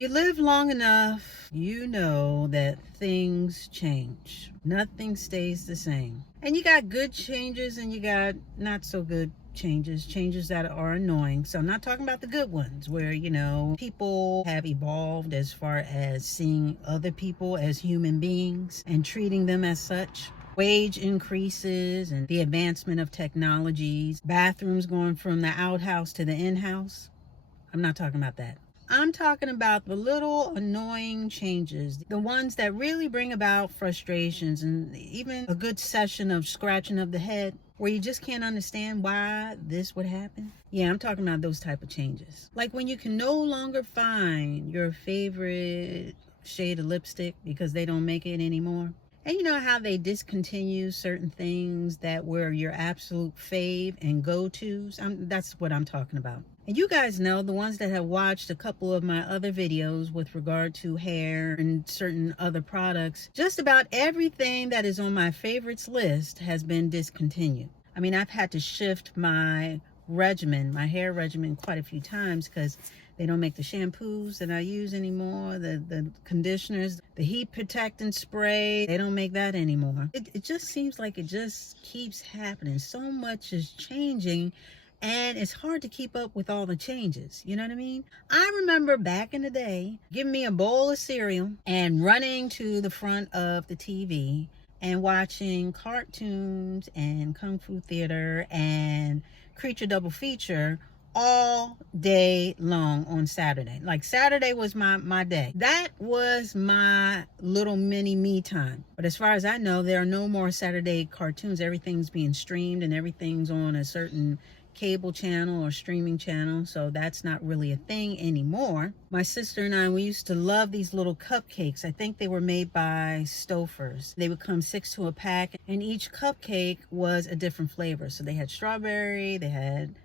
You live long enough, you know that things change. Nothing stays the same. And you got good changes and you got not so good changes that are annoying. So I'm not talking about the good ones where, people have evolved as far as seeing other people as human beings and treating them as such. Wage increases and the advancement of technologies, bathrooms going from the outhouse to the in-house. I'm not talking about that. I'm talking about the little annoying changes, the ones that really bring about frustrations and even a good session of scratching of the head where you just can't understand why this would happen. Yeah, I'm talking about those type of changes. Like when you can no longer find your favorite shade of lipstick because they don't make it anymore. And you know how they discontinue certain things that were your absolute fave and go-tos? That's what I'm talking about. And you guys know, the ones that have watched a couple of my other videos with regard to hair and certain other products, just about everything that is on my favorites list has been discontinued. I mean, I've had to shift my hair regimen quite a few times because they don't make the shampoos that I use anymore, the conditioners, the heat protectant spray, they don't make that anymore. It just seems like it just keeps happening. So much is changing and it's hard to keep up with all the changes. You know what I mean? I remember back in the day, giving me a bowl of cereal and running to the front of the TV and watching cartoons and Kung Fu Theater and Creature Double Feature all day long on Saturday. Like Saturday was my day. That was my little mini me time. But as far as I know, there are no more Saturday cartoons. Everything's being streamed and everything's on a certain cable channel or streaming channel, so that's not really a thing anymore. My sister and I, we used to love these little cupcakes. I think they were made by Stouffer's. They would come 6 to a pack, and each cupcake was a different flavor. So they had strawberry, they had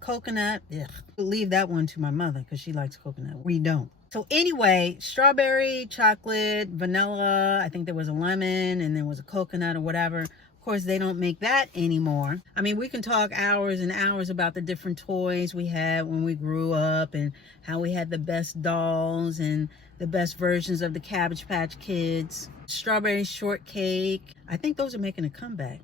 coconut. Ugh. Leave that one to my mother because she likes coconut. We don't. So anyway, strawberry, chocolate, vanilla, I think there was a lemon, and there was a coconut or whatever. Of course, they don't make that anymore. I mean, we can talk hours and hours about the different toys we had when we grew up and how we had the best dolls and the best versions of the Cabbage Patch Kids. Strawberry shortcake. I think those are making a comeback.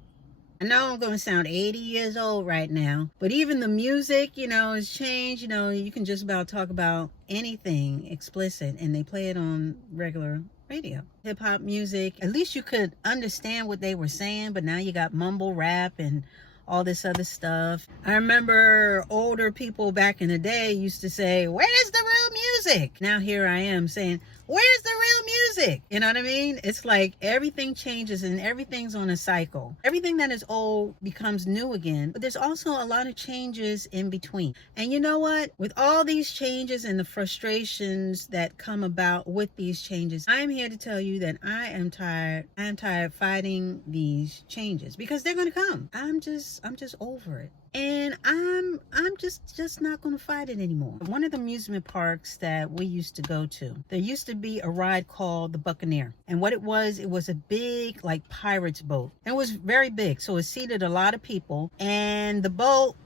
I know I'm going to sound 80 years old right now, but even the music, has changed. You can just about talk about anything explicit and they play it on regular radio. Hip hop music, at least you could understand what they were saying, but now you got mumble rap and all this other stuff. I remember older people back in the day used to say, "Where's the real music?" Now here I am saying, "Where's the real music?" You know what I mean? It's like everything changes and everything's on a cycle. Everything that is old becomes new again, but there's also a lot of changes in between. And you know what? With all these changes and the frustrations that come about with these changes, I am here to tell you that I am tired. I am tired fighting these changes because they're going to come. I'm just over it. And I'm just not going to fight it anymore. One of the amusement parks that we used to go to, there used to be a ride called the Buccaneer. And what it was a big like pirate's boat. And it was very big. So it seated a lot of people. And the boat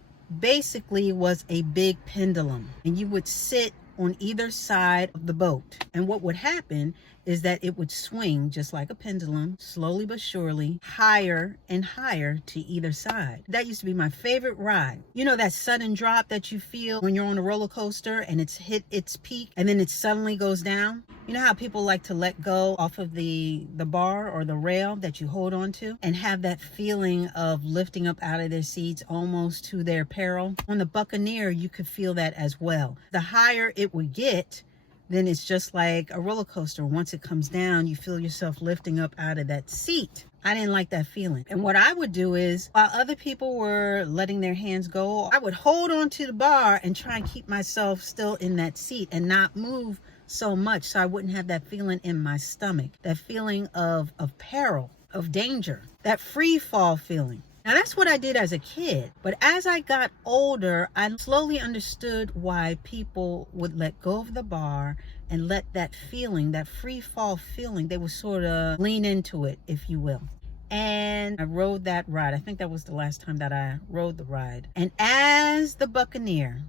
basically was a big pendulum. And you would sit on either side of the boat. And what would happen is that it would swing just like a pendulum, slowly but surely, higher and higher to either side. That used to be my favorite ride. You know that sudden drop that you feel when you're on a roller coaster and it's hit its peak and then it suddenly goes down? You know how people like to let go off of the bar or the rail that you hold on to and have that feeling of lifting up out of their seats almost to their peril? On the Buccaneer, you could feel that as well. The higher it would get, then it's just like a roller coaster. Once it comes down, you feel yourself lifting up out of that seat. I didn't like that feeling. And what I would do is, while other people were letting their hands go, I would hold on to the bar and try and keep myself still in that seat and not move so much so I wouldn't have that feeling in my stomach, that feeling of peril, of danger, that free fall feeling. Now that's what I did as a kid, but as I got older, I slowly understood why people would let go of the bar and let that feeling, that free fall feeling, they would sort of lean into it, if you will. And I rode that ride. I think that was the last time that I rode the ride. And as the Buccaneer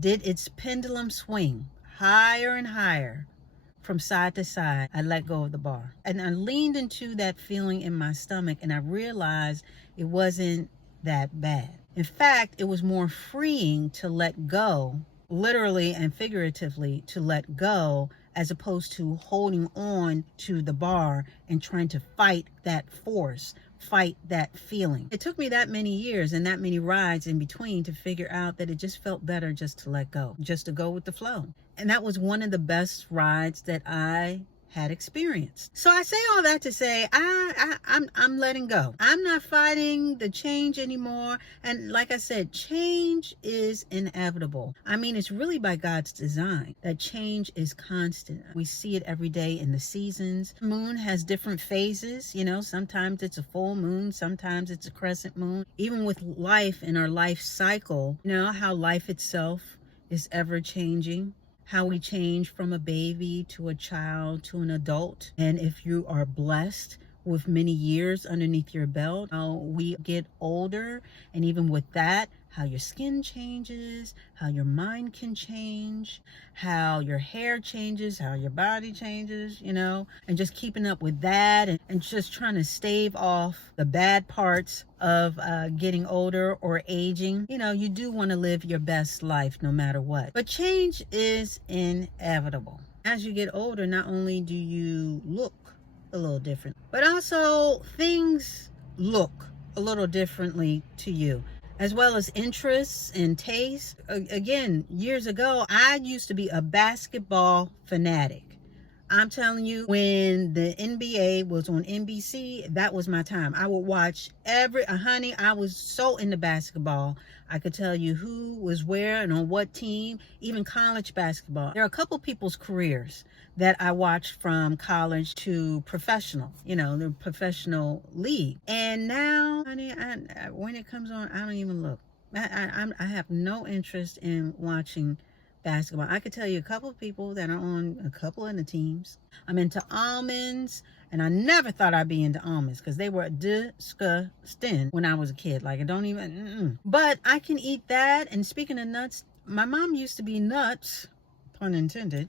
did its pendulum swing higher and higher from side to side, I let go of the bar. And I leaned into that feeling in my stomach, and I realized it wasn't that bad. In fact, it was more freeing to let go, literally and figuratively, to let go, as opposed to holding on to the bar and trying to fight that force, fight that feeling. It took me that many years and that many rides in between to figure out that it just felt better just to let go, just to go with the flow. And that was one of the best rides that I had experienced. So I say all that to say I'm letting go. I'm not fighting the change anymore. And like I said, change is inevitable. I mean, it's really by God's design that change is constant. We see it every day in the seasons. The moon has different phases. You know, sometimes it's a full moon, sometimes it's a crescent moon. Even with life and our life cycle, you know how life itself is ever changing. How we change from a baby to a child to an adult. And if you are blessed with many years underneath your belt, how we get older, and even with that, how your skin changes, how your mind can change, how your hair changes, how your body changes, you know, and just keeping up with that and just trying to stave off the bad parts of getting older or aging. You know, you do want to live your best life no matter what. But change is inevitable. As you get older, not only do you look a little different, but also things look a little differently to you, as well as interests and tastes. Again, years ago, I used to be a basketball fanatic. I'm telling you, when the NBA was on NBC, that was my time. I would watch honey, I was so into basketball. I could tell you who was where and on what team, even college basketball. There are a couple people's careers that I watched from college to professional, you know, the professional league. And now, honey, when it comes on, I don't even look. I have no interest in watching basketball. I could tell you a couple of people that are on a couple of the teams. I'm into almonds, and I never thought I'd be into almonds because they were disgusting when I was a kid. Like, I don't even, But I can eat that. And speaking of nuts, my mom used to be nuts, pun intended,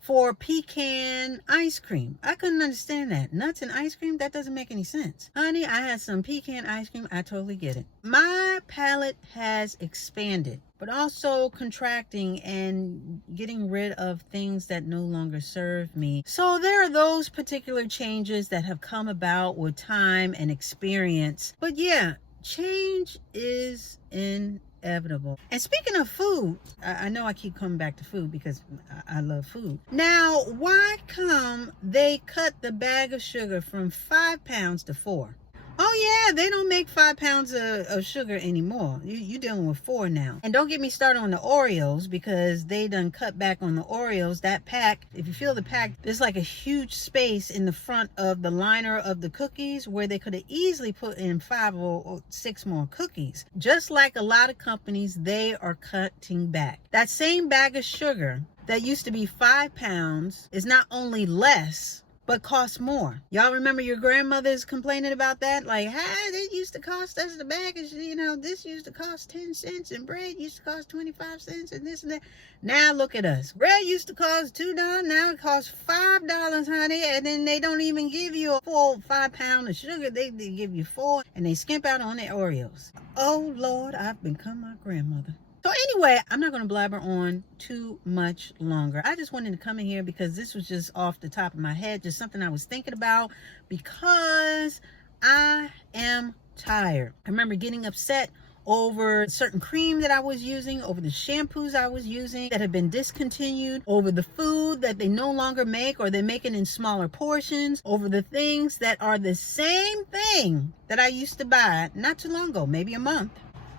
for pecan ice cream. I couldn't understand that. Nuts and ice cream, that doesn't make any sense. Honey, I had some pecan ice cream. I totally get it. My palate has expanded, but also contracting and getting rid of things that no longer serve me. So there are those particular changes that have come about with time and experience. But yeah, change is inevitable. And speaking of food, I know I keep coming back to food because I love food. Now, why come they cut the bag of sugar from 5 pounds to 4? Oh yeah, they don't make 5 pounds of sugar anymore. You dealing with 4 now. And don't get me started on the Oreos, because they done cut back on the Oreos. That pack, if you feel the pack, there's like a huge space in the front of the liner of the cookies where they could have easily put in 5 or 6 more cookies. Just like a lot of companies, they are cutting back. That same bag of sugar that used to be 5 pounds is not only less, but costs more. Y'all remember your grandmothers complaining about that? Like, hey, it used to cost us the bag of, you know, this used to cost 10 cents and bread used to cost 25 cents and this and that. Now look at us. Bread used to cost $2, now it costs $5, honey, and then they don't even give you a full 5 pound of sugar. They give you 4, and they skimp out on their Oreos. Oh Lord, I've become my grandmother. So anyway, I'm not going to blabber on too much longer. I just wanted to come in here because this was just off the top of my head, just something I was thinking about, because I am tired. I remember getting upset over certain cream that I was using, over the shampoos I was using that have been discontinued, over the food that they no longer make or they make it in smaller portions, over the things that are the same thing that I used to buy not too long ago, maybe a month.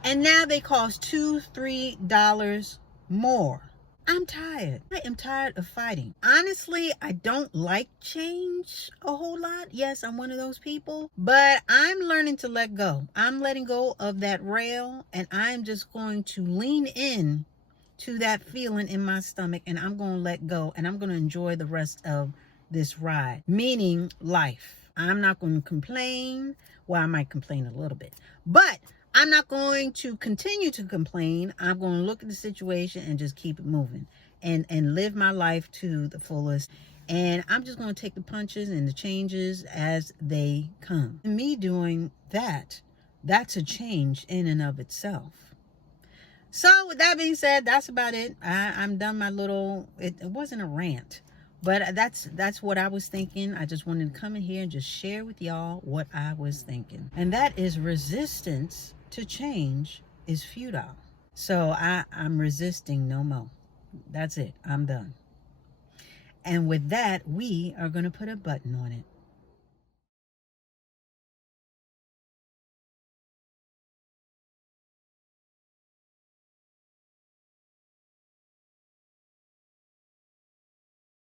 And now they cost $2, $3 more. I'm tired. I am tired of fighting. Honestly, I don't like change a whole lot. Yes, I'm one of those people. But I'm learning to let go. I'm letting go of that rail. And I'm just going to lean in to that feeling in my stomach. And I'm going to let go. And I'm going to enjoy the rest of this ride. Meaning life. I'm not going to complain. Well, I might complain a little bit. But I'm not going to continue to complain. I'm going to look at the situation and just keep it moving and live my life to the fullest. And I'm just going to take the punches and the changes as they come. And me doing that, that's a change in and of itself. So with that being said, that's about it. I'm done my little, it wasn't a rant, but that's what I was thinking. I just wanted to come in here and just share with y'all what I was thinking. And that is resistance to change is futile. So I'm resisting no more. That's it. I'm done. And with that, we are going to put a button on it.